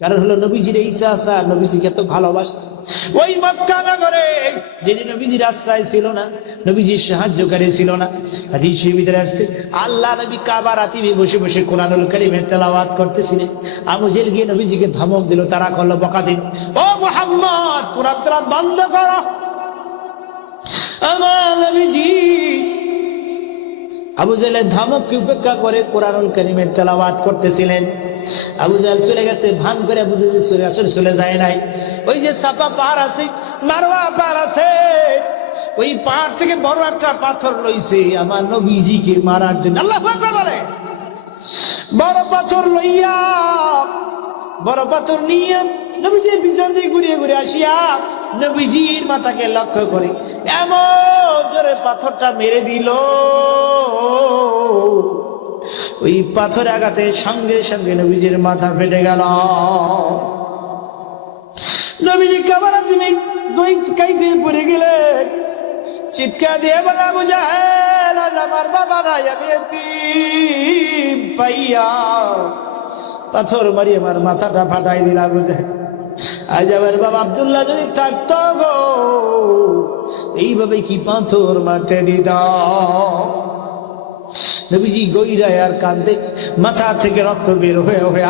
কারণ হলো নবীজির ঈসা আসা নবীজিকে এত ভালোবাসত। ওই মক্কা নগরে যেদিন নবীজির আশ্রয় ছিল না, নবীজির সাহায্যকারী ছিল না, হাদিসের ভিতরে আসছে আল্লাহ নবী কাবা রাতিবে বসে বসে কোরআনুল কারীমের তেলাওয়াত করতেছিলেন। আবু জেহেল গিয়ে নবীজিকে ধমক দিল, তারা করলো বকা দিল, ও মুহাম্মদ কোরআন তেলাওয়াত বন্ধ করো। আমার নবীজি আবু জেহেলের ধমককে উপেক্ষা করে কোরআনুল কারীমের তেলাওয়াত করতেছিলেন। আবু জেহেল চলে গেছে, ভান করে আবু জেহেল আসলে চলে যায় নাই। ওই যে সাফা পাহাড় আছে, মারওয়া পাহাড় আছে, ওই পাহাড় থেকে বড় একটা পাথর লইছে আমার নবীজিকে মারার জন্য। আল্লাহু আকবার বলে। বড় পাথর লইয়া, বড় পাথর নিয়ে নবীজির পিছন দিয়ে ঘুরিয়ে ঘুরে আসিয়া নবীজির মাথাকে লক্ষ্য করে এমন জোরে পাথরটা মেরে দিল, ওই পাথর আঘাতে সঙ্গে সঙ্গে নবীজির মাথা ফেটে গেল। নবীজি কাবারা তুমি কাইতে পড়ে গেলেন, চিৎকার দিয়ে বলে আবু জাহেল আজ আমার বাবা নাই, আমি এতিম পাইয়া পাথর মারি আমার মাথাটা ফাটাই দিল। আবু জাহেল আজ আমার বাবা আব্দুল্লাহ যদি থাকতো গো, এইভাবে কি পাথর মারতে দিত। নবীজি গইরায় আর কান্দে, মাথা থেকে রক্ত বের হয়ে হয়ে,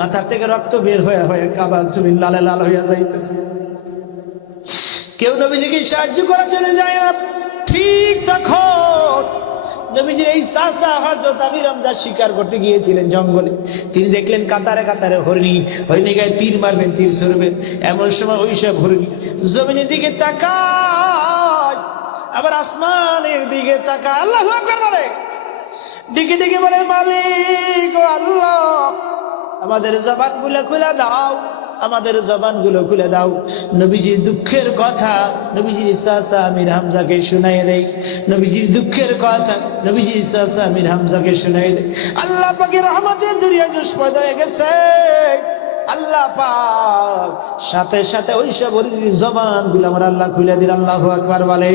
মাথা থেকে রক্ত বের হয়ে হয়ে কাবার জমিন লালে লাল হইয়া যাইতেছে। কেউ নবীজিকে সাহায্য করার জন্য যায় না। ঠিক তখন নবীজির এই চাচা হযরত আমির হামজা শিকার করতে গিয়েছিলেন জঙ্গলে। তিনি দেখলেন কাতারে কাতারে হরিণী, হরিণী গায়ে তীর মারবেন, তীর ছুড়বেন, এমন সময় ওই সব হরিণী জমিনের দিকে তাকায়, আবার আসমানের দিকে তাকায়। আল্লাহু আকবার বলে, ডেকে ডেকে বলে মালিক ও আল্লাহ আমাদের জবানগুলো খুলে দাও, আমাদের জবানগুলো খুলে দাও। নবীজির দুঃখের কথা নবীজির চাচা আমির হামজাকে শুনাইয়ে দেয়, নবীজির দুঃখের কথা নবীজির চাচা আমির হামজাকে শুনাইয়ে দেয়। আল্লাহ পাকের রহমতের দরিয়া জোশ পয়দা হয়ে গেছে। আল্লাহ পাক সাথে সাথে ওই সব জবানগুলো আমার আল্লাহ খুলে দিন। আল্লাহু আকবার বলে।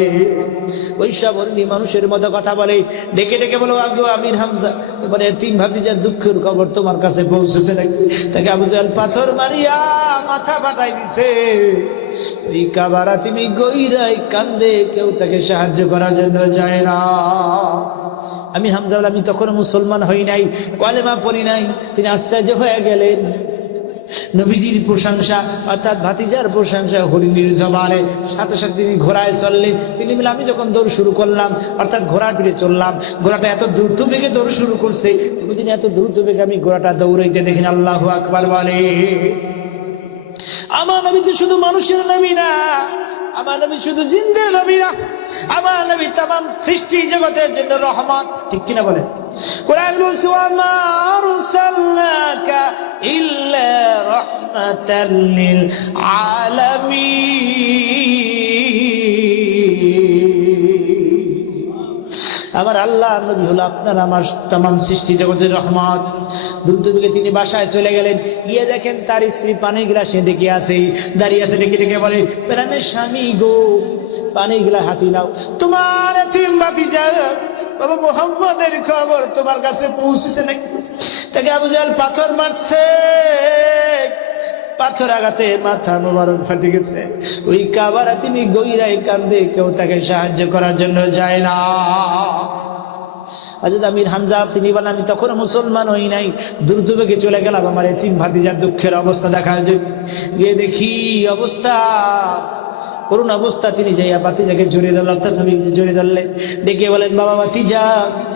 ওই সব মানুষের মতো কথা বলে, ডেকে ডেকে বলো আগো আমির হামজা তোমার এতিম ভাতিজার দুঃখের খবর তোমার কাছে পৌঁছেছে নাকি? তাকে আবু জাহেল পাথর মারিয়া মাথা ফাটাই দিছে। ওই কাবারা তুমি গইরাই কান্দে, কেউ তাকে সাহায্য করার জন্য যায় না। আমি হামজা বলে আমি তখন মুসলমান হই নাই, কালেমা পড়ি নাই। তিনি আশ্চর্য হয়ে গেলেন। নবীজির প্রশংসা অর্থাৎ ভাতিজার প্রশংসা হরিণীর জবানে, সাথে সাথে তিনি ঘোড়ায় চললেন। তিনি বলে আমি যখন দৌড় শুরু করলাম, অর্থাৎ ঘোড়ার পিঠে চললাম, ঘোড়াটা এত দ্রুত বেগে দৌড় শুরু করছে, কোনোদিন এত দ্রুত বেগে আমি ঘোড়াটা দৌড়াইতে দেখিনি। আল্লাহু আকবার বলে। আমার নবী তো শুধু মানুষের নবী না, আমার নবী শুধু জিন্দের নবী না, আমার নবী তামাম সৃষ্টি জগতের জন্য রহমত। ঠিক কিনা বলেন? কোরআন বলছে ওয়ামা আরসালনাকা ইল্লা রাহমাতাল লিল আলামিন। আমার আল্লাহ নবী হলো আপনার আমার তামাম সৃষ্টি জগতের রহমত। দ্রুত বেগে তিনি বাসায় চলে গেলেন। গিয়ে দেখেন তার স্ত্রী পানির গ্লাসে ডেকে আছে, দাঁড়িয়ে আছে, ডেকে ডেকে বলে প্রাণের স্বামী গো পানির গ্লাস হাতি নাও, তোমার এতিম ভাতিজা বাবা মুহাম্মদের খবর তোমার কাছে পৌঁছেছে নাকি? তাকে আবু জাহেল পাথর মারছে, পাথর আঘাতে মাথা মোবারক ফাটে গেছে। ওই কাবারা তিনি গইরাই কান্দে, কেউ তাকে সাহায্য করার জন্য যায় না। হযরত আমির হামজা তিনি বলেন আমি তখন মুসলমান হই নাই, দ্রুত বেগে চলে গেলাম আমার এতিম ভাতিজার দুঃখের অবস্থা দেখার জন্য। গিয়ে দেখি অবস্থা করুণ অবস্থা। তিনি যাইয়া ভাতিজাকে জড়িয়ে ধরলেন, অর্থাৎ নবীকে জড়িয়ে ধরলেন, ডেকে বলেন বাবা ভাতিজা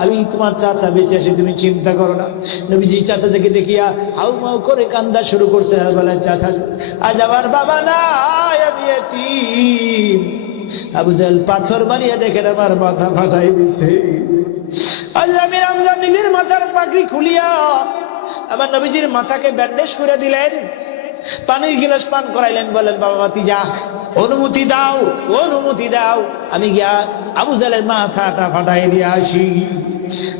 আমি তোমার চাচা বেঁচে আসে, তুমি চিন্তা করো না। নবীজি চাচাকে দেখিয়া হাউ মাউ করে কান্দা শুরু করছে, আর বলেন চাচা আজ আমার বাবা নাই, আমি এতিম। আবু জাহেল পাথর মারিয়া দেখেন আমার মাথা ফাটাই দিছে। আজ আমির হামজা নিজের মাথার পাগড়ি খুলিয়া আমার নবীজির মাথাকে ব্যান্ডেজ করে দিলেন, পানির গিলাস পান করাইলেন, বলেন বাবা ভাতিজা অনুমতি দাও, অনুমতি দাও, আমি গিয়া আবু জাহেলের মাথাটা ফাটাই দিয়ে আসি।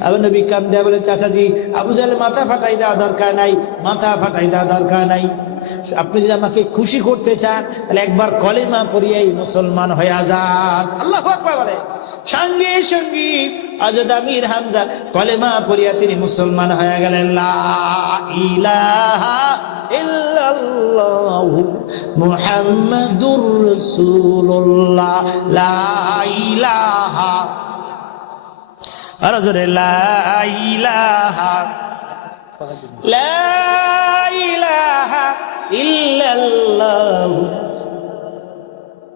আবার নবী কান দেয়া বলে চাচাজি আবু জাহেলের মাথা ফাটাই দেওয়া দরকার নাই, মাথা ফাটাই দেওয়া দরকার নাই। আপনি যদি আমাকে খুশি করতে চান তাহলে একবার কলেমা পড়িয়াই মুসলমান হয়ে যান। আল্লাহু আকবার বলে। সঙ্গে সঙ্গে হযরত আমির হামজা কলেমা পড়িয়া তিনি মুসলমান হয়ে গেলেন। লা ইলাহা ইল্লাল্লাহ ইল্লাল্লাহু মুহাম্মাদুর রাসূলুল্লাহ লা ইলাহা আর জোরে লা ইলাহা লা ইলাহা ইল্লাল্লাহু